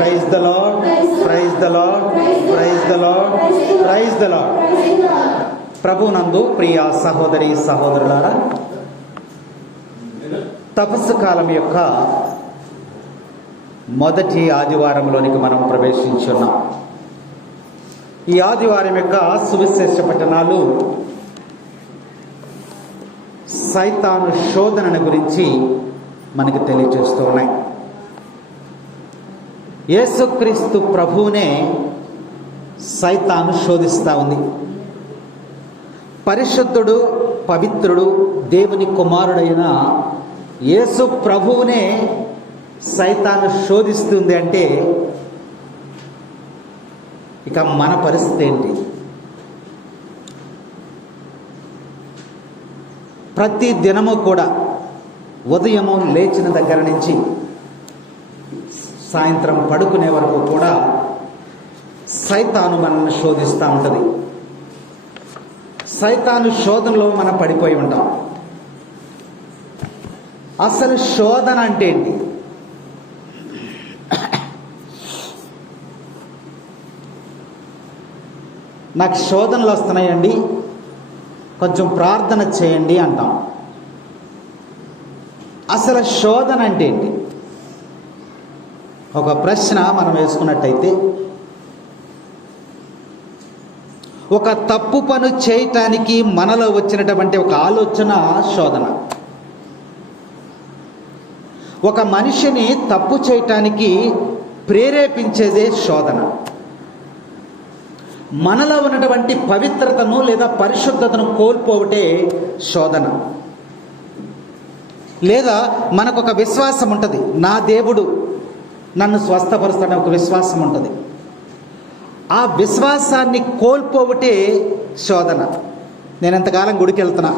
Praise the lord, praise the lord, praise the lord, praise the lord. ప్రభునందు ప్రియ సహోదరి సహోదరులారా, తపస్సు కాలం యొక్క మొదటి ఆదివారంలోనికి మనం ప్రవేశించున్నాం. ఈ ఆదివారం యొక్క సువిశేష పట్టణాలు సైతాను శోధనను గురించి మనకి తెలియజేస్తూ ఉన్నాయి. యేసుక్రీస్తు ప్రభువునే సైతాను శోధిస్తూ ఉంది. పరిశుద్ధుడు, పవిత్రుడు, దేవుని కుమారుడైన యేసు ప్రభువునే సైతాను శోధిస్తుంది అంటే ఇక మన పరిస్థితి ఏంటి? ప్రతి దినము కూడా ఉదయము లేచిన దగ్గర నుంచి సాయంత్రం పడుకునే వరకు కూడా సైతాను మనల్ని శోధిస్తూ ఉంటుంది. సైతాను శోధనలో మనం పడిపోయి ఉంటాం. అసలు శోధన అంటే ఏంటి? నాకు శోధనలు వస్తున్నాయండి, కొంచెం ప్రార్థన చేయండి అంటాం. అసలు శోధన అంటే ఏంటి? ఒక ప్రశ్న మనం వేసుకున్నట్టయితే, ఒక తప్పు పని చేయటానికి మనలో వచ్చినటువంటి ఒక ఆలోచన శోధన. ఒక మనిషిని తప్పు చేయటానికి ప్రేరేపించేదే శోధన. మనలో ఉన్నటువంటి పవిత్రతను లేదా పరిశుద్ధతను కోల్పోవటే శోధన. లేదా మనకొక విశ్వాసం ఉంటుంది, నా దేవుడు నన్ను స్వస్థపరుస్తాడనే ఒక విశ్వాసం ఉంటుంది. ఆ విశ్వాసాన్ని కోల్పోవటే శోధన. నేను ఎంతకాలం గుడికి వెళ్తున్నా,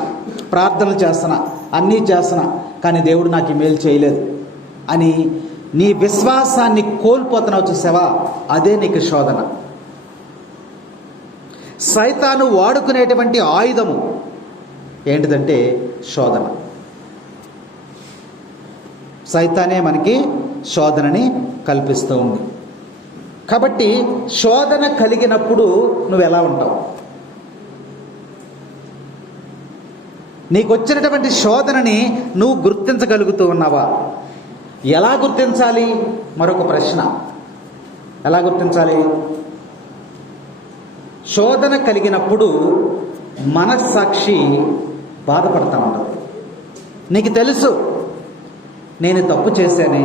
ప్రార్థనలు చేస్తున్నా, అన్నీ చేస్తున్నా, కానీ దేవుడు నాకు ఈ మేలు చేయలేదు అని నీ విశ్వాసాన్ని కోల్పోతున్నావు చూసావా, అదే నీకు శోధన. సైతాను వాడుకునేటువంటి ఆయుధము ఏంటిదంటే శోధన. సైతానే మనకి శోధనని కల్పిస్తూ ఉంది. కాబట్టి శోధన కలిగినప్పుడు నువ్వు ఎలా ఉంటావు? నీకు వచ్చినటువంటి శోధనని నువ్వు గుర్తించగలుగుతూ ఉన్నావా? ఎలా గుర్తించాలి? మరొక ప్రశ్న. ఎలా గుర్తించాలి? శోధన కలిగినప్పుడు మనస్సాక్షి బాధపడతా ఉంటుంది. నీకు తెలుసు, నేను తప్పు చేశానే,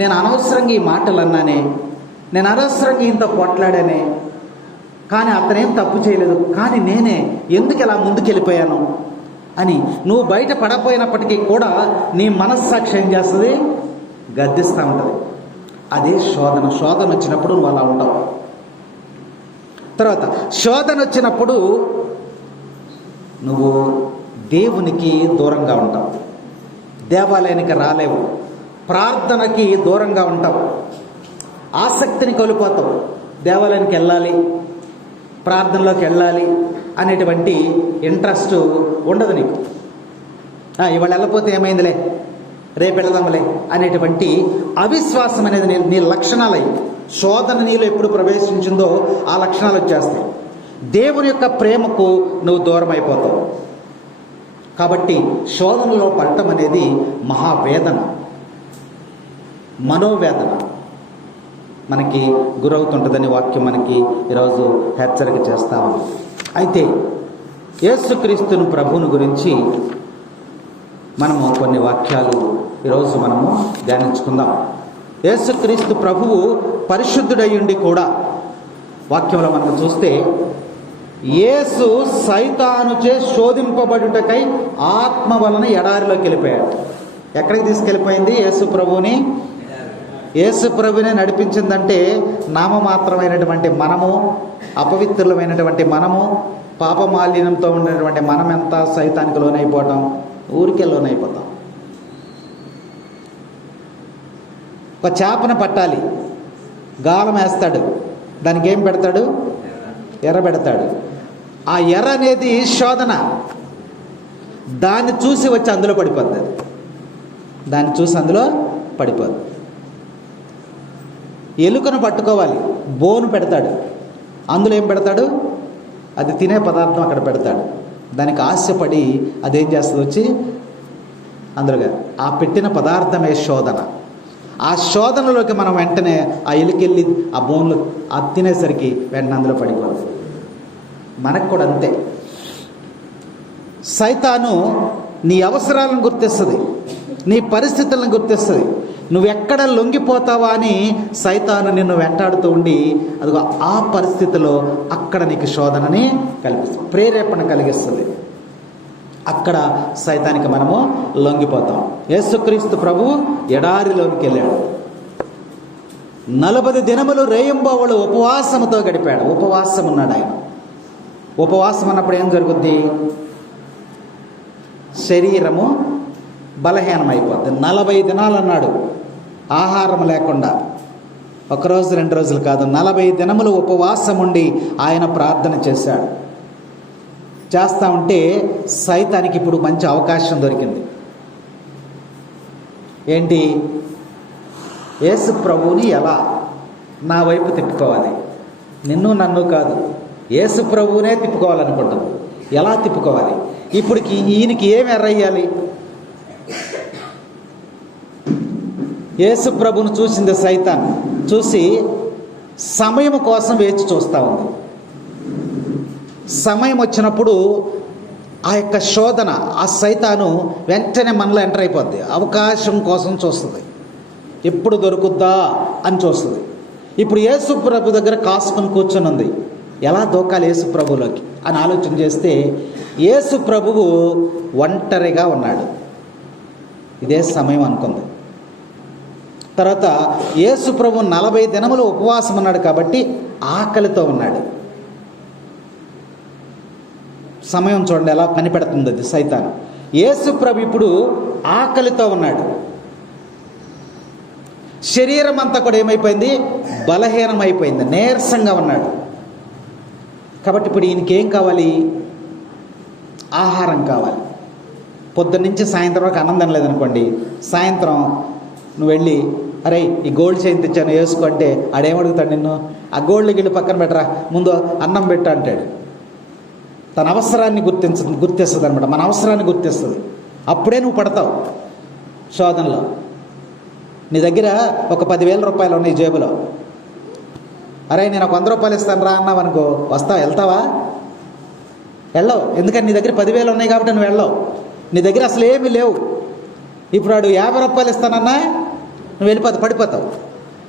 నేను అనవసరంగా ఈ మాటలు అన్నానే, నేను అనవసరంగా ఇంత పోట్లాడానే, కానీ అతనేం తప్పు చేయలేదు, కానీ నేనే ఎందుకు ఇలా ముందుకెళ్ళిపోయాను అని నువ్వు బయట పడపోయినప్పటికీ కూడా నీ మనస్సాక్షి ఏం చేస్తుంది? గద్దిస్తూ ఉంటుంది. అదే శోధన. శోధన వచ్చినప్పుడు నువ్వు అలా ఉండవు. తర్వాత శోధన వచ్చినప్పుడు నువ్వు దేవునికి దూరంగా ఉంటావు, దేవాలయానికి రాలేవు, ప్రార్థనకి దూరంగా ఉంటావు, ఆసక్తిని కోల్పోతావు. దేవాలయానికి వెళ్ళాలి, ప్రార్థనలోకి వెళ్ళాలి అనేటువంటి ఇంట్రెస్ట్ ఉండదు నీకు. ఇవాళ వెళ్ళకపోతే ఏమైందిలే, రేపు వెళదాంలే అనేటువంటి అవిశ్వాసం అనేది నీ లక్షణాలు. శోధన నీలో ఎప్పుడు ప్రవేశించిందో ఆ లక్షణాలు వచ్చేస్తాయి. దేవుని యొక్క ప్రేమకు నువ్వు దూరం అయిపోతావు. కాబట్టి శోధనలో పడటం అనేది మహావేదన, మనోవేదన మనకి గురవుతుంటుందని వాక్యం మనకి ఈరోజు హెచ్చరిక చేస్తాము. అయితే యేసుక్రీస్తును ప్రభువుని గురించి మనము కొన్ని వాక్యాలు ఈరోజు మనము ధ్యానించుకుందాం. యేసుక్రీస్తు ప్రభువు పరిశుద్ధుడయ్యుండి కూడా వాక్యంలో మనం చూస్తే, యేసు సైతానుచే శోధింపబడుటకై ఆత్మ వలన ఎడారిలోకి వెళ్ళిపోయాడు. ఎక్కడికి తీసుకెళ్ళిపోయింది? యేసు ప్రభునే నడిపించిందంటే నామమాత్రమైనటువంటి మనము, అపవిత్రులమైనటువంటి మనము, పాపమాలిన్యంతో ఉన్నటువంటి మనం ఎంత సైతానికి లోనైపోవటం, ఊరికే లోనైపోతాం. ఒక చేపను పట్టాలి, గాలం వేస్తాడు, దానికి ఏం పెడతాడు? ఎర్ర పెడతాడు. ఆ ఎర్ర అనేది శోధన. దాన్ని చూసి వచ్చి అందులో పడిపోద్ది. దాన్ని చూసి అందులో పడిపోద్ది. ఎలుకను పట్టుకోవాలి, బోను పెడతాడు, అందులో ఏం పెడతాడు, అది తినే పదార్థం అక్కడ పెడతాడు. దానికి ఆశపడి అదేం చేస్తుంది, వచ్చి అందులోగా ఆ పెట్టిన పదార్థమే శోధన. ఆ శోధనలోకి మనం వెంటనే ఆ ఎలుకెళ్ళి ఆ బోన్లు అది తినేసరికి వెంటనే అందులో పడిపోతుంది. మనకు కూడా అంతే. సైతాను నీ అవసరాలను గుర్తిస్తుంది, నీ పరిస్థితులను గుర్తిస్తుంది. నువ్వెక్కడ లొంగిపోతావా అని సైతాను నిన్ను వెంటాడుతూ ఉండి అదిగో ఆ పరిస్థితిలో అక్కడ నీకు శోధనని కల్పిస్తుంది, ప్రేరేపణ కలిగిస్తుంది. అక్కడ సైతానికి మనము లొంగిపోతాం. యేసుక్రీస్తు ప్రభువు ఎడారిలోకి వెళ్ళాడు. 40 దినములు రేయింబవళ్ళు ఉపవాసముతో గడిపాడు. ఉపవాసం ఉన్నాడు ఆయన. ఉపవాసం అన్నప్పుడు ఏం జరుగుద్ది, శరీరము బలహీనమైపోద్ది. 40 దినాలు అన్నాడు ఆహారం లేకుండా, ఒకరోజు 2 రోజులు కాదు, 40 దినములు ఉపవాసం ఉండి ఆయన ప్రార్థన చేశాడు. చేస్తూ ఉంటే సైతానికి ఇప్పుడు మంచి అవకాశం దొరికింది. ఏంటి, యేసు ప్రభువుని ఎలా నా వైపు తిప్పుకోవాలి, నిన్ను నన్ను కాదు, యేసు ప్రభువునే తిప్పుకోవాలనుకుంటుంది. ఎలా తిప్పుకోవాలి, ఇప్పుడు ఈయనకి ఏమి ఎర్రయ్యాలి. యేసు ప్రభువును చూసింది సైతాన్. చూసి సమయం కోసం వేచి చూస్తూ ఉంది. సమయం వచ్చినప్పుడు ఆ యొక్క శోధన, ఆ సైతాను వెంటనే మనలో ఎంటర్ అయిపోద్ది. అవకాశం కోసం చూస్తుంది, ఎప్పుడు దొరుకుద్దా అని చూస్తుంది. ఇప్పుడు యేసు ప్రభు దగ్గర కాసుకొని కూర్చొని ఉంది, ఎలా దూకాలి యేసు ప్రభులోకి అని ఆలోచన చేస్తే యేసు ప్రభువు ఒంటరిగా ఉన్నాడు. ఇదే సమయం అనుకుంది. తర్వాత యేసు ప్రభు 40 దినములు ఉపవాసం ఉన్నాడు కాబట్టి ఆకలితో ఉన్నాడు. సమయం చూడండి ఎలా కనిపెడుతుంది అది సైతాన్. యేసు ప్రభు ఇప్పుడు ఆకలితో ఉన్నాడు. శరీరం అంతా కూడా ఏమైపోయింది, బలహీనం అయిపోయింది, నీరసంగా ఉన్నాడు. కాబట్టి ఇప్పుడు ఈయనకి ఏం కావాలి, ఆహారం కావాలి. పొద్దున్నుంచి సాయంత్రం వరకు అన్నం తినలేదనుకోండి, సాయంత్రం నువ్వు వెళ్ళి అరే ఈ గోల్డ్ చైన్ తెచ్చాను వేసుకో అంటే ఆడేమడుగుతాడు నిన్ను, ఆ గోల్డ్ గిల్లు పక్కన పెట్టరా, ముందు అన్నం పెట్టు అంటాడు. తన అవసరాన్ని గుర్తిస్తుంది అనమాట, మన అవసరాన్ని గుర్తిస్తుంది. అప్పుడే నువ్వు పడతావు శోధనలో. నీ దగ్గర ఒక 10,000 రూపాయలు ఉన్నాయి జేబులో, అరే నేను ఒక 100 రూపాయలు ఇస్తాను రా అన్నావు అనుకో, వస్తావు, వెళ్తావా? వెళ్ళవు. ఎందుకంటే నీ దగ్గర 10,000 ఉన్నాయి కాబట్టి నువ్వు వెళ్ళవు. నీ దగ్గర అసలు ఏమీ లేవు. ఇప్పుడు వాడు 50 రూపాయలు ఇస్తానన్నా నువ్వు వెళ్ళిపోతావు, పడిపోతావు.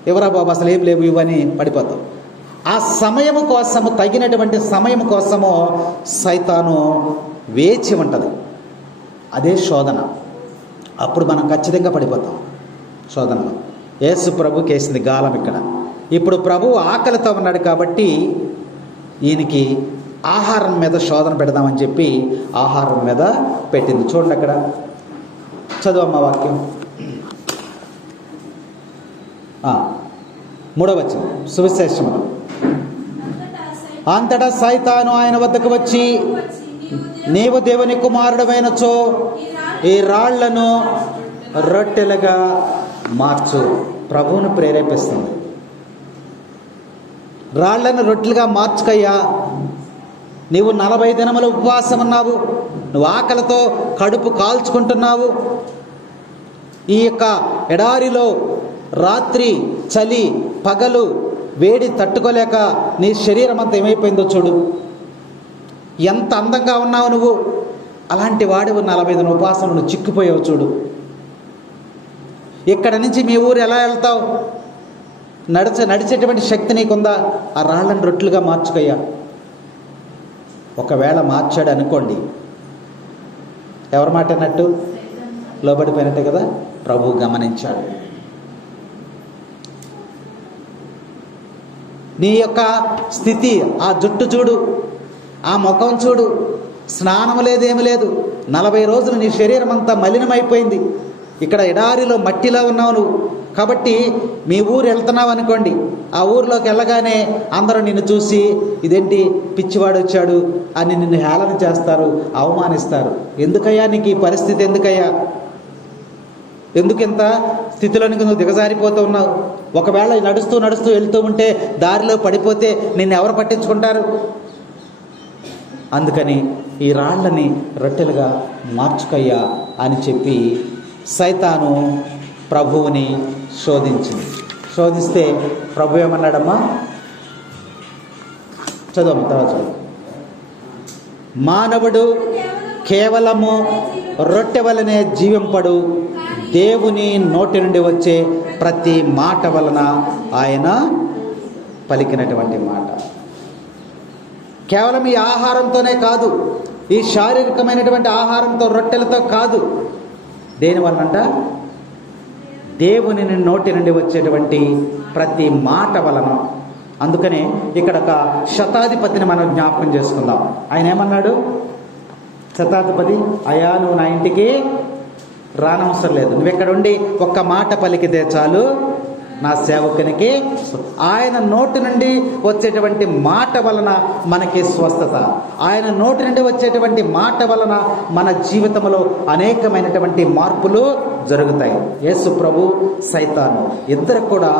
ఎవరా బాబు అసలు ఏం లేవు ఇవని పడిపోతావు. ఆ సమయము కోసము, తగినటువంటి సమయం కోసము సైతాను వేచి ఉంటుంది. అదే శోధన. అప్పుడు మనం ఖచ్చితంగా పడిపోతాం శోధనలో. యేసు ప్రభుకి వేసింది గాలం ఇక్కడ. ఇప్పుడు ప్రభువు ఆకలితో ఉన్నాడు కాబట్టి ఈయనకి ఆహారం మీద శోధన పెడదామని చెప్పి ఆహారం మీద పెట్టింది. చూడండి అక్కడ, చదువమ్మ వాక్యం. 3వ వచనం సువిశేషములు. అంతటా సైతాను ఆయన వద్దకు వచ్చి, నీవు దేవుని కుమారుడమైనచో ఈ రాళ్లను రొట్టెలుగా మార్చు. ప్రభువును ప్రేరేపిస్తుంది. రాళ్లను రొట్టెలుగా మార్చుకయ్యా. నీవు 40 దినములు ఉపవాసం ఉన్నావు, నువ్వు ఆకలితో కడుపు కాల్చుకుంటున్నావు. ఈ యొక్క ఎడారిలో రాత్రి చలి పగలు వేడి తట్టుకోలేక నీ శరీరం అంతా ఏమైపోయిందో చూడు. ఎంత అందంగా ఉన్నావు నువ్వు, అలాంటి వాడివి 40 దిన ఉపవాసం నువ్వు చిక్కిపోయావు చూడు. ఇక్కడ నుంచి మీ ఊరు ఎలా వెళ్తావు? నడిచేటువంటి శక్తి నీకుందా? ఆ రాళ్ళని రొట్టెలుగా మార్చుకయ్యా. ఒకవేళ మార్చాడు అనుకోండి, ఎవరి మాట అన్నట్టు? లోబడిపోయినట్టే కదా. ప్రభు గమనించాడు. నీ యొక్క స్థితి, ఆ జుట్టు చూడు, ఆ ముఖం చూడు, స్నానం లేదేమి లేదు. 40 రోజులు నీ శరీరం అంతా మలినమైపోయింది. ఇక్కడ ఎడారిలో మట్టిలో ఉన్నావు నువ్వు. కాబట్టి మీ ఊరు వెళ్తున్నావు అనుకోండి, ఆ ఊరిలోకి వెళ్ళగానే అందరూ నిన్ను చూసి ఇదేంటి పిచ్చివాడు వచ్చాడు అని నిన్ను హేళన చేస్తారు, అవమానిస్తారు. ఎందుకయ్యా నీకు ఈ పరిస్థితి? ఎందుకయ్యా? ఎందుకు ఇంత స్థితిలోనికి నువ్వు దిగజారిపోతూ ఉన్నావు? ఒకవేళ నడుస్తూ నడుస్తూ వెళ్తూ ఉంటే దారిలో పడిపోతే నిన్ను ఎవరు పట్టించుకుంటారు? అందుకని ఈ రాళ్ళని రొట్టెలుగా మార్చుకయ్యా అని చెప్పి సైతాను ప్రభువుని శోధిస్తే ప్రభు ఏమన్నాడమ్మా? చదవమ్మ తర్వాత చదువు. మానవుడు కేవలము రొట్టె వలనే జీవింపడు, దేవుని నోటి నుండి వచ్చే ప్రతి మాట వలన ఆయన పలికినటువంటి మాట. కేవలం ఈ ఆహారంతోనే కాదు, ఈ శారీరకమైనటువంటి ఆహారంతో రొట్టెలతో కాదు. దేని వలనంట? దేవుని నోటి నుండి వచ్చేటువంటి ప్రతి మాట వలన. అందుకనే ఇక్కడ ఒక శతాధిపతిని మనం జ్ఞాపకం చేసుకుందాం. ఆయన ఏమన్నాడు? శతాధిపతి, అయ్యా నువ్వు నా ఇంటికి రానవసరం లేదు, నువ్వు ఇక్కడ ఉండి ఒక్క మాట పలికితే చాలు, నా సేవకునికి. ఆయన నోటి నుండి వచ్చేటువంటి మాట వలన మనకి స్వస్థత, ఆయన నోటి నుండి వచ్చేటువంటి మాట వలన మన జీవితంలో అనేకమైనటువంటి మార్పులు జరుగుతాయి. యేసు ప్రభు, సైతాను ఇద్దరు కూడా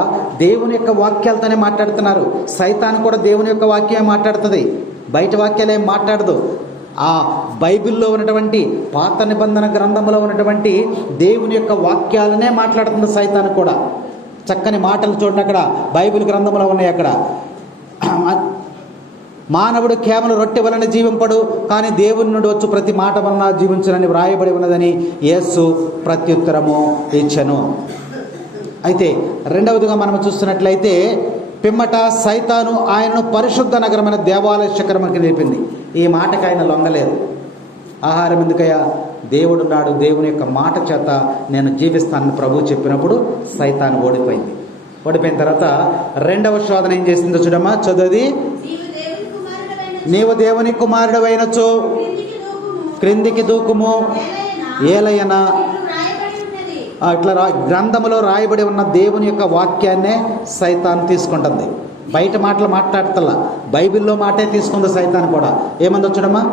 దేవుని యొక్క వాక్యాలతోనే మాట్లాడుతున్నారు. సైతాను కూడా దేవుని యొక్క వాక్యమే మాట్లాడుతుంది, బయట వాక్యాలు ఏం మాట్లాడదు. ఆ బైబిల్లో ఉన్నటువంటి పాత నిబంధన గ్రంథంలో ఉన్నటువంటి దేవుని యొక్క వాక్యాలనే మాట్లాడుతుంది సైతాను కూడా. చక్కని మాటలు చూడండి, అక్కడ బైబిల్ గ్రంథంలో ఉన్నాయి. అక్కడ మానవుడు కేవలం రొట్టె వలన జీవింపడు, కానీ దేవుని నుండి వచ్చి ప్రతి మాట వలన జీవించునని వ్రాయబడి ఉన్నదని యేసు ప్రత్యుత్తరము ఇచ్చెను. అయితే రెండవదిగా మనం చూస్తున్నట్లయితే పిమ్మట సైతాను ఆయనను పరిశుద్ధ నగరమైన దేవాలయ శిఖరముకి నిలిపింది. ఈ మాటకి ఆయన లొంగలేదు. ఆహారం ఎందుకయ్యా? దేవుడున్నాడు, దేవుని యొక్క మాట చేత నేను జీవిస్తానని ప్రభు చెప్పినప్పుడు సైతాను ఓడిపోయింది. ఓడిపోయిన తర్వాత రెండవ శోధన ఏం చేసిందో చూడమ్మా, చదువుది. నీవు దేవుని కుమారుడవైనచో క్రిందికి దూకుము, ఏలయనా. అట్లా గ్రంథములో రాయబడి ఉన్న దేవుని యొక్క వాక్యాన్నే సైతాన్ తీసుకుంటుంది. బయట మాటలు మాట్లాడతల్లా, బైబిల్లో మాటే తీసుకుంది సైతాన్ కూడా. ఏమందో చూడమ్మా,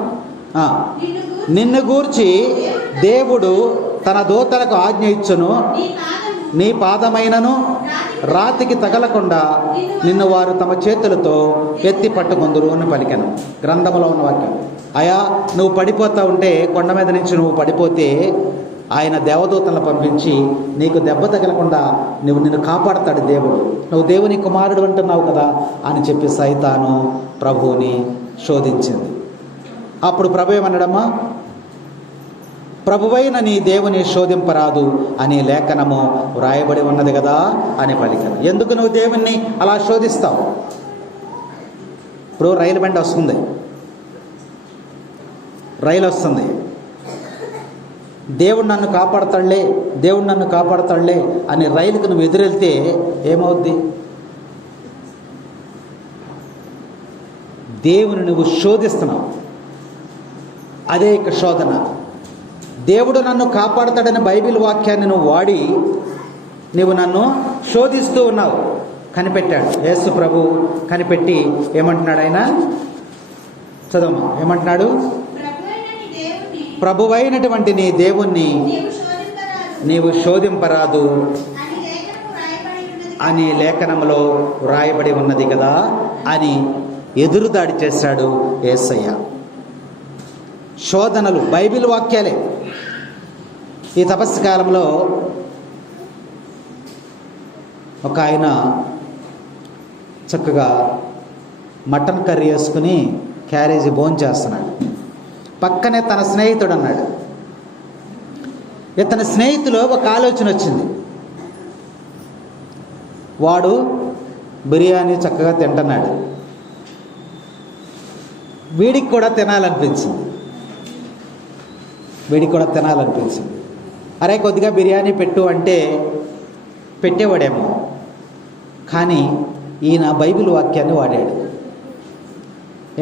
నిన్ను గూర్చి దేవుడు తన దూతలకు ఆజ్ఞ ఇచ్చును, నీ పాదమైనను రాతికి తగలకుండా నిన్ను వారు తమ చేతులతో ఎత్తి పట్టుకొందురు అని పలికెను. గ్రంథంలో ఉన్న వాక్యం. అయా నువ్వు పడిపోతా ఉంటే, కొండ మీద నుంచి నువ్వు పడిపోతే ఆయన దేవదూతలను పంపించి నీకు దెబ్బ తగలకుండా నిన్ను కాపాడతాడు దేవుడు. నువ్వు దేవుని కుమారుడు అంటున్నావు కదా అని చెప్పి సైతాను ప్రభువుని శోధించింది. అప్పుడు ప్రభు ఏమన్నాడమ్మా? ప్రభువైన నీ దేవుని శోధింపరాదు అని లేఖనము వ్రాయబడి ఉన్నది కదా అని పలికాను. ఎందుకు నువ్వు దేవుణ్ణి అలా శోధిస్తావు? ఇప్పుడు రైలు బండి వస్తుంది, రైలు వస్తుంది, దేవుడు నన్ను కాపాడతాడులే, దేవుడు నన్ను కాపాడతాడులే అని రైలుకు నువ్వు ఎదురెళ్తే ఏమవుద్ది? దేవుని నువ్వు శోధిస్తున్నావు. అదే ఇక శోధన. దేవుడు నన్ను కాపాడతాడని బైబిల్ వాక్యాన్ని నువ్వు వాడి నువ్వు నన్ను శోధిస్తూ ఉన్నావు. కనిపెట్టాడు యేసు ప్రభు, కనిపెట్టి ఏమంటున్నాడు ఆయన? చదవమ్మా, ఏమంటున్నాడు? ప్రభువైనటువంటి నీ దేవుణ్ణి నీవు శోధింపరాదు అని లేఖనంలో వ్రాయబడి ఉన్నది కదా అని ఎదురుదాడి చేశాడు యేసయ్య. శోధనలు బైబిల్ వాక్యాలే. ఈ తపస్సు కాలంలో ఒక ఆయన చక్కగా మటన్ కర్రీ వేసుకుని క్యారేజీ భోంచేస్తున్నాడు. పక్కనే తన స్నేహితుడు అన్నాడు. ఇతని స్నేహితులో ఒక ఆలోచన వచ్చింది. వాడు బిర్యానీ చక్కగా తింటున్నాడు, వీడికి కూడా తినాలనిపించింది. అరే కొద్దిగా బిర్యానీ పెట్టు అంటే పెట్టేవాడేమో, కానీ ఈయన బైబిల్ వాక్యాన్ని వాడాడు.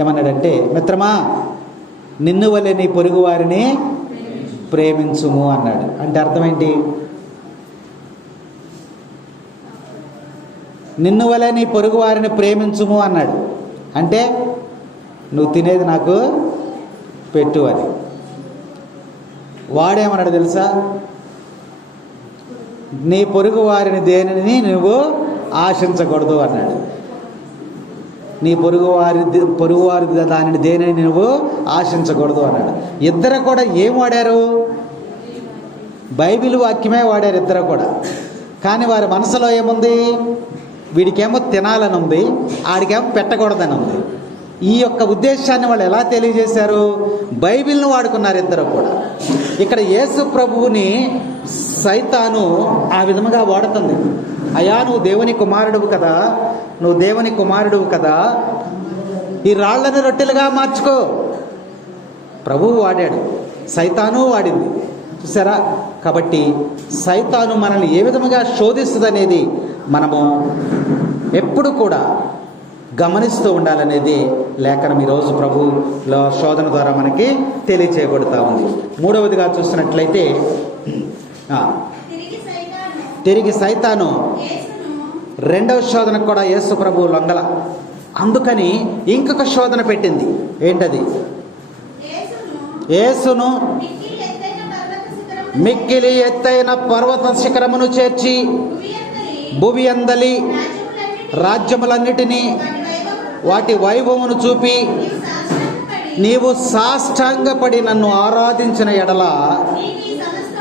ఏమన్నాడంటే, మిత్రమా నిన్ను వలె నీ పొరుగు వారిని ప్రేమించుము అన్నాడు. అంటే అర్థం ఏంటి? నిన్ను వలె నీ పొరుగు వారిని ప్రేమించుము అన్నాడు. అంటే నువ్వు తినేది నాకు పెట్టు అని. వాడేమన్నాడు తెలుసా? నీ పొరుగు వారిని దేనిని నువ్వు ఆశించకూడదు అన్నాడు. నీ పొరుగువారి దానిని దేనిని నువ్వు ఆశించకూడదు అన్నాడు. ఇద్దరు కూడా ఏం వాడారు? బైబిల్ వాక్యమే వాడారు ఇద్దరు కూడా. కానీ వారి మనసులో ఏముంది? వీడికేమో తినాలని ఉంది, ఆడికేమో పెట్టకూడదని ఉంది. ఈ యొక్క ఉద్దేశాన్ని వాళ్ళు ఎలా తెలియజేశారు? బైబిల్ను వాడుకున్నారు ఇద్దరు కూడా. ఇక్కడ యేసు ప్రభువుని సైతాను ఆ విధముగా వాడుతుంది. అయ్యా నువ్వు దేవుని కుమారుడువు కదా, నువ్వు దేవుని కుమారుడువు కదా, ఈ రాళ్లను రొట్టెలుగా మార్చుకో. ప్రభువు వాడాడు, సైతాను వాడింది. చూసారా? కాబట్టి సైతాను మనల్ని ఏ విధముగా శోధిస్తుంది అనేది మనము ఎప్పుడు కూడా గమనిస్తూ ఉండాలనేది లేఖనం ఈరోజు ప్రభువులో శోధన ద్వారా మనకి తెలియచేయబడుతూ ఉంది. మూడవదిగా చూసినట్లయితే తిరిగి సైతాను రెండవ శోధనకు కూడా యేసు ప్రభువు లొంగల. అందుకని ఇంకొక శోధన పెట్టింది. ఏంటది? యేసును మిక్కిలి ఎత్తైన పర్వత శిఖరమును చేర్చి భువి అందలి రాజ్యములన్నిటినీ వాటి వైభవమును చూపి నీవు సాష్టాంగపడి నన్ను ఆరాధించిన ఎడల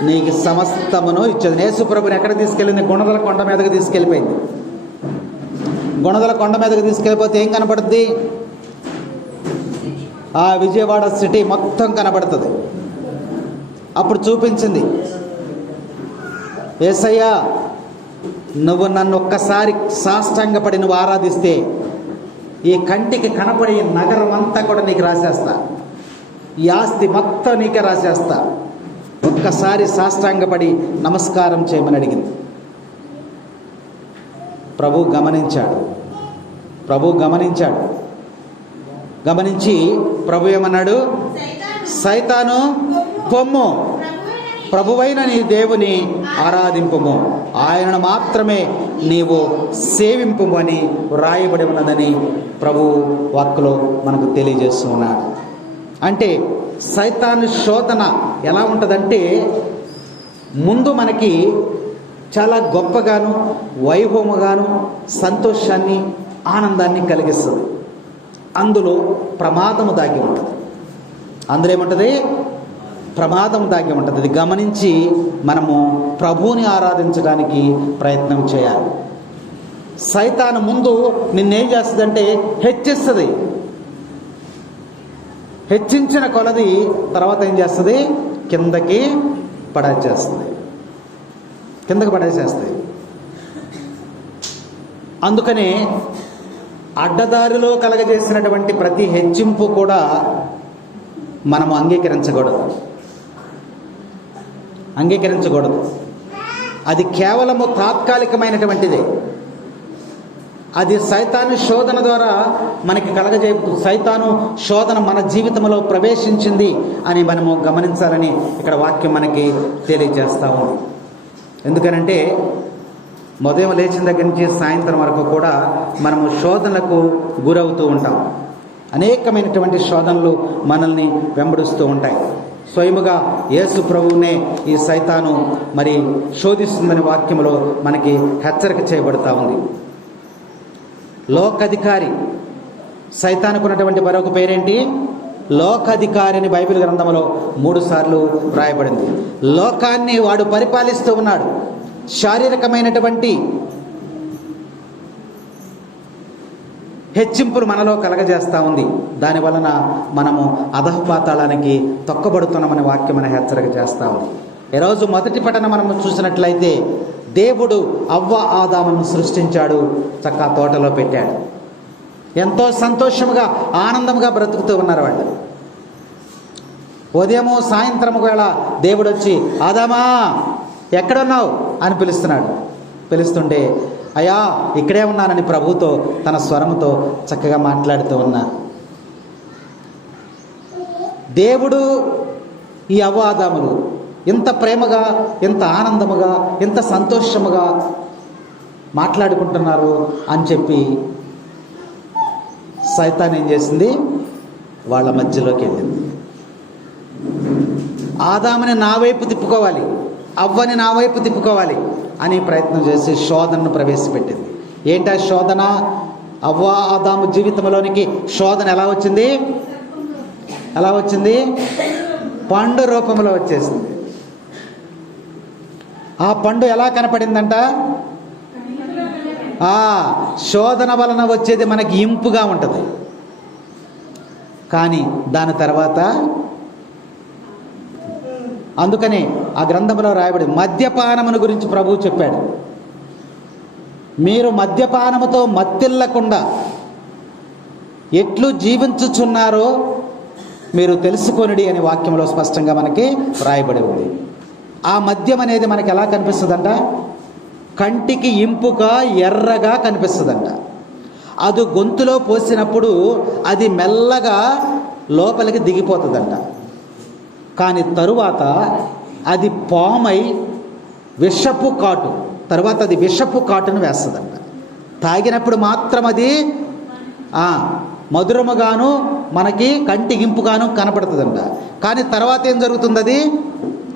నీకు సమస్తమును ఇచ్చేది. యేసుప్రభుని ఎక్కడ తీసుకెళ్ళింది? గుణదల కొండ మీదకి తీసుకెళ్ళిపోయింది. గుణదల కొండ మీదకి తీసుకెళ్ళిపోతే ఏం కనపడుద్ది? ఆ విజయవాడ సిటీ మొత్తం కనపడుతుంది. అప్పుడు చూపించింది, యేసయ్యా నువ్వు నన్ను ఒక్కసారి సాష్టాంగపడి నువ్వు ఆరాధిస్తే ఈ కంటికి కనపడే నగరం అంతా కూడా నీకు రాసేస్తా, ఈ ఆస్తి మొత్తం నీకే రాసేస్తా, ఒక్కసారి సాష్టాంగపడి నమస్కారం చేయమని అడిగింది. ప్రభు గమనించాడు. గమనించి ప్రభు ఏమన్నాడు? సైతాను పొమ్ము, ప్రభువైన నీ దేవుని ఆరాధింపుము, ఆయనను మాత్రమే నీవు సేవింపుము అని వ్రాయబడి ఉన్నదని ప్రభు వాక్కులో మనకు తెలియజేస్తున్నాడు. అంటే సైతాను శోధన ఎలా ఉంటుందంటే ముందు మనకి చాలా గొప్పగాను వైభవముగాను సంతోషాన్ని ఆనందాన్ని కలిగిస్తుంది. అందులో ప్రమాదము దాగి ఉంటుంది. అందులో ఏముంటుంది? ప్రమాదం దాగి ఉంటుంది. అది గమనించి మనము ప్రభువుని ఆరాధించడానికి ప్రయత్నం చేయాలి. సైతాను ముందు నిన్నేం చేస్తుందంటే హెచ్చిస్తుంది. హెచ్చించిన కొలది తర్వాత ఏం చేస్తుంది? కిందకి పడేసేస్తుంది. అందుకనే అడ్డదారిలో కలగజేసినటువంటి ప్రతి హెచ్చింపు కూడా మనము అంగీకరించకూడదు. అది కేవలము తాత్కాలికమైనటువంటిదే. అది సైతాను శోధన ద్వారా మనకి సైతాను శోధన మన జీవితంలో ప్రవేశించింది అని మనము గమనించాలని ఇక్కడ వాక్యం మనకి తెలియజేస్తూ ఉంది. ఎందుకనంటే ఉదయం లేచిన దగ్గర నుంచి సాయంత్రం వరకు కూడా మనము శోధనలకు గురవుతూ ఉంటాం. అనేకమైనటువంటి శోధనలు మనల్ని వెంబడిస్తూ ఉంటాయి. స్వయముగా యేసు ప్రభువునే ఈ సైతాను మరి శోధిస్తుందని వాక్యంలో మనకి హెచ్చరిక చేయబడుతూ ఉంది. లోకాధికారి సైతానుకు ఉన్నటువంటి మరొక పేరేంటి? లోకాధికారి అని బైబిల్ గ్రంథంలో 3 సార్లు రాయబడింది. లోకాన్ని వాడు పరిపాలిస్తూ ఉన్నాడు. శారీరకమైనటువంటి హెచ్చింపులు మనలో కలగజేస్తూ ఉంది. దాని వలన మనము అధఃపాతాళానికి తొక్కబడుతున్నామని వాక్యం మన హెచ్చరిక చేస్తూ ఉంది. ఈరోజు మొదటి పఠనం మనము చూసినట్లయితే దేవుడు అవ్వ ఆదామును సృష్టించాడు, చక్కగా తోటలో పెట్టాడు. ఎంతో సంతోషముగా ఆనందముగా బ్రతుకుతూ ఉన్నారు వాళ్ళు. ఉదయము సాయంత్రము వేళ దేవుడు వచ్చి ఆదామా ఎక్కడున్నావు అని పిలుస్తుంటే అయ్యా ఇక్కడే ఉన్నానని ప్రభుతో తన స్వరముతో చక్కగా మాట్లాడుతూ ఉన్నారు. దేవుడు ఈ అవ్వ ఆదాములు ఎంత ప్రేమగా, ఎంత ఆనందముగా, ఎంత సంతోషముగా మాట్లాడుకుంటున్నారు అని చెప్పి సైతాన్ ఏం చేసింది? వాళ్ళ మధ్యలోకి వెళ్ళింది. ఆదాముని నా వైపు తిప్పుకోవాలి, అవ్వని నా వైపు తిప్పుకోవాలి అని ప్రయత్నం చేసి శోధనను ప్రవేశపెట్టింది. ఏంటా శోధన? అవ్వ ఆదాము జీవితంలోనికి శోధన ఎలా వచ్చింది? పండు రూపంలో వచ్చేసింది. ఆ పండు ఎలా కనపడిందంట? శోధన వలన వచ్చేది మనకి ఇంపుగా ఉంటుంది, కానీ దాని తర్వాత అందుకనే ఆ గ్రంథంలో రాయబడి మద్యపానమును గురించి ప్రభువు చెప్పాడు. మీరు మద్యపానముతో మత్తిల్లకుండా ఎట్లు జీవించుచున్నారో మీరు తెలుసుకొనుడి అనే వాక్యంలో స్పష్టంగా మనకి రాయబడి ఉంది. ఆ మద్యం అనేది మనకి ఎలా కనిపిస్తుందంట? కంటికి ఇంపుగా ఎర్రగా కనిపిస్తుందంట. అది గొంతులో పోసినప్పుడు అది మెల్లగా లోపలికి దిగిపోతుందంట. కానీ తరువాత అది పామై విషపు కాటు, తర్వాత అది విషపు కాటును వేస్తుందంట. తాగినప్పుడు మాత్రం అది మధురముగాను మనకి కంటి ఇంపుగాను కనపడుతుందంట. కానీ తర్వాత ఏం జరుగుతుంది?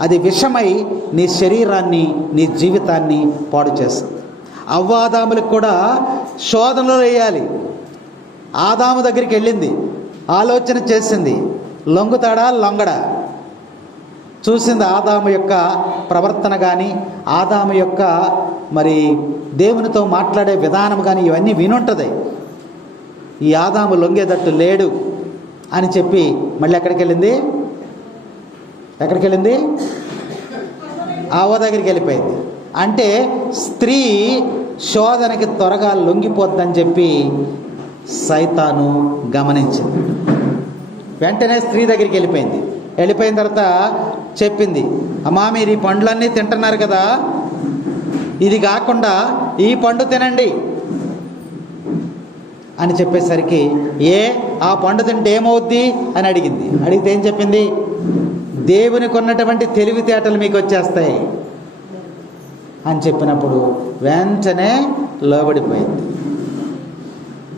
అది విషమై నీ శరీరాన్ని, నీ జీవితాన్ని పాడు చేస్తుంది. అవ్వాదాములకు కూడా శోధనలో వేయాలి. ఆదాము దగ్గరికి వెళ్ళింది, ఆలోచన చేసింది, లొంగుతాడా లొంగడా చూసింది. ఆదాము యొక్క ప్రవర్తన కానీ, ఆదాము యొక్క మరి దేవునితో మాట్లాడే విధానం కానీ ఇవన్నీ వినుంటుంది. ఈ ఆదాము లొంగేటట్టు లేడు అని చెప్పి మళ్ళీ ఎక్కడికి వెళ్ళింది? అవ్వ దగ్గరికి వెళ్ళిపోయింది. అంటే స్త్రీ శోధనకి త్వరగా లొంగిపోద్దని చెప్పి సైతాను గమనించింది. వెంటనే స్త్రీ దగ్గరికి వెళ్ళిపోయిన తర్వాత చెప్పింది, అమ్మా మీరు ఈ పండ్లన్నీ తింటున్నారు కదా, ఇది కాకుండా ఈ పండు తినండి అని చెప్పేసరికి ఆ పండు తింటే ఏమవుద్ది అని అడిగింది. అడిగితే ఏం చెప్పింది? దేవునికి ఉన్నటువంటి తెలివితేటలు మీకు వచ్చేస్తాయి అని చెప్పినప్పుడు వెంటనే లోబడిపోయింది.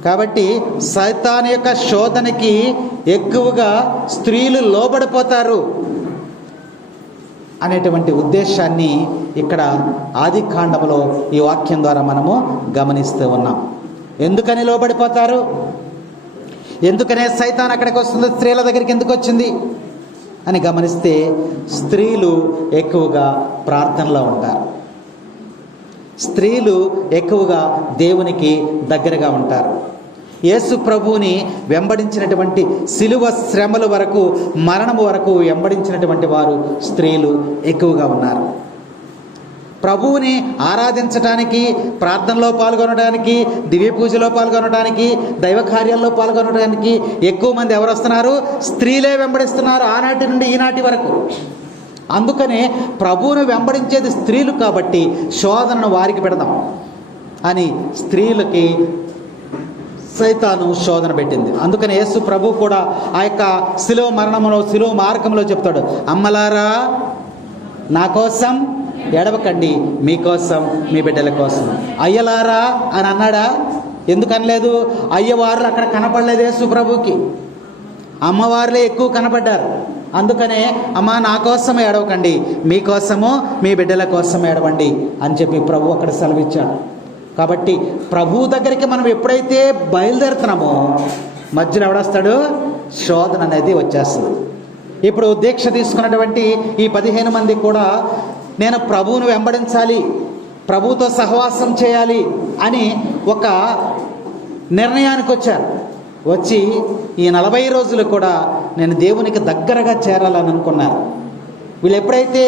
కాబట్టి సైతాను యొక్క శోధనకి ఎక్కువగా స్త్రీలు లోబడిపోతారు అనేటువంటి ఉద్దేశాన్ని ఇక్కడ ఆది కాండములో ఈ వాక్యం ద్వారా మనము గమనిస్తూ ఉన్నాం. ఎందుకని లోబడిపోతారు? ఎందుకనే సైతాన్ అక్కడికి వస్తుంది? స్త్రీల దగ్గరికి ఎందుకు వచ్చింది అని గమనిస్తే స్త్రీలు ఎక్కువగా ప్రార్థనలో ఉంటారు. స్త్రీలు ఎక్కువగా దేవునికి దగ్గరగా ఉంటారు. యేసు ప్రభువుని వెంబడించినటువంటి సిలువ శ్రమల వరకు, మరణము వరకు వెంబడించినటువంటి వారు స్త్రీలు ఎక్కువగా ఉన్నారు. ప్రభువుని ఆరాధించడానికి, ప్రార్థనలో పాల్గొనడానికి, దివ్య పూజలో పాల్గొనడానికి, దైవ కార్యాల్లో పాల్గొనడానికి ఎక్కువ మంది ఎవరు వస్తున్నారు? స్త్రీలే వెంబడిస్తున్నారు, ఆనాటి నుండి ఈనాటి వరకు. అందుకనే ప్రభువును వెంబడించేది స్త్రీలు కాబట్టి శోధనను వారికి పెడదాం అని స్త్రీలకి సైతాను శోధన పెట్టింది. అందుకని యేసు ప్రభు కూడా ఆ యొక్క శిలువ మరణంలో, శిలువ మార్గంలో చెప్తాడు, అమ్మలారా నా కోసం ఎడవకండి, మీకోసం, మీ బిడ్డల కోసం. అయ్యలారా అని అన్నాడా? ఎందుకు అనలేదు? అయ్యవారు అక్కడ కనపడలేదు యేసు ప్రభుకి, అమ్మవారులే ఎక్కువ కనపడ్డారు. అందుకనే అమ్మ నా కోసం ఏడవకండి, మీకోసము, మీ బిడ్డల కోసం ఏడవండి అని చెప్పి ప్రభు అక్కడ సెలవిచ్చాడు. కాబట్టి ప్రభు దగ్గరికి మనం ఎప్పుడైతే బయలుదేరుతున్నామో మధ్యలో ఎవడొస్తాడు? శోధన అనేది వచ్చేస్తుంది. ఇప్పుడు దీక్ష తీసుకున్నటువంటి ఈ 15 మంది కూడా నేను ప్రభువును వెంబడించాలి, ప్రభువుతో సహవాసం చేయాలి అని ఒక నిర్ణయానికి వచ్చారు. వచ్చి ఈ 40 రోజులు కూడా నేను దేవునికి దగ్గరగా చేరాలని అనుకున్నారు. వీళ్ళు ఎప్పుడైతే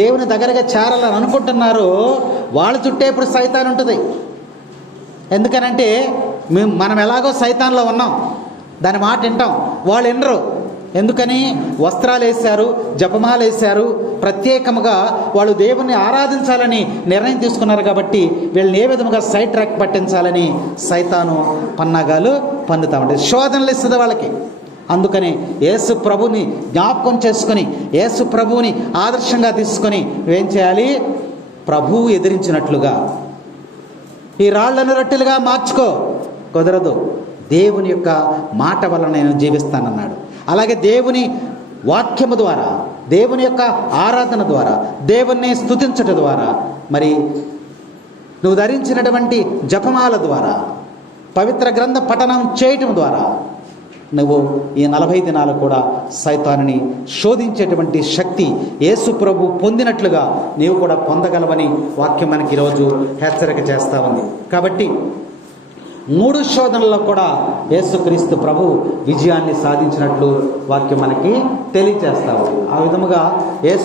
దేవుని దగ్గరగా చేరాలని అనుకుంటున్నారో వాళ్ళ చుట్టే ఇప్పుడు సైతాన్ ఉంటుంది. ఎందుకనంటే మనం ఎలాగో సైతాన్లో ఉన్నాం, దాని మాట వింటాం, వాళ్ళు వినరు. ఎందుకని? వస్త్రాలు వేశారు, జపమాలు వేశారు, ప్రత్యేకముగా వాళ్ళు దేవుణ్ణి ఆరాధించాలని నిర్ణయం తీసుకున్నారు. కాబట్టి వీళ్ళని ఏ విధముగా సైడ్ ట్రాక్ పట్టించాలని సైతాను పన్నాగాలు పన్నుతా ఉంటుంది, శోధనలు ఇస్తుంది వాళ్ళకి. అందుకని యేసు ప్రభుని జ్ఞాపకం చేసుకొని, యేసు ప్రభువుని ఆదర్శంగా తీసుకొని ఏం చేయాలి? ప్రభువు ఎదిరించినట్లుగా ఈ రాళ్లను రొట్టెలుగా మార్చుకో, కుదరదు. దేవుని యొక్క మాట వల్ల నేను జీవిస్తానన్నాడు. అలాగే దేవుని వాక్యము ద్వారా, దేవుని యొక్క ఆరాధన ద్వారా, దేవుణ్ణి స్తుతించడం ద్వారా మరి నువ్వు ధరించినటువంటి జపమాల ద్వారా, పవిత్ర గ్రంథ పఠనం చేయటం ద్వారా నువ్వు ఈ 40 దినాలు కూడా సైతానుని శోధించేటువంటి శక్తి యేసు ప్రభు పొందినట్లుగా నీవు కూడా పొందగలవని వాక్యం మనకి ఈరోజు హెచ్చరిక చేస్తూ ఉంది. కాబట్టి 3 శోధనల్లో కూడా యేసుక్రీస్తు ప్రభు విజయాన్ని సాధించినట్లు వాక్యం మనకి తెలియజేస్తా ఉంది. ఆ విధముగా యేసు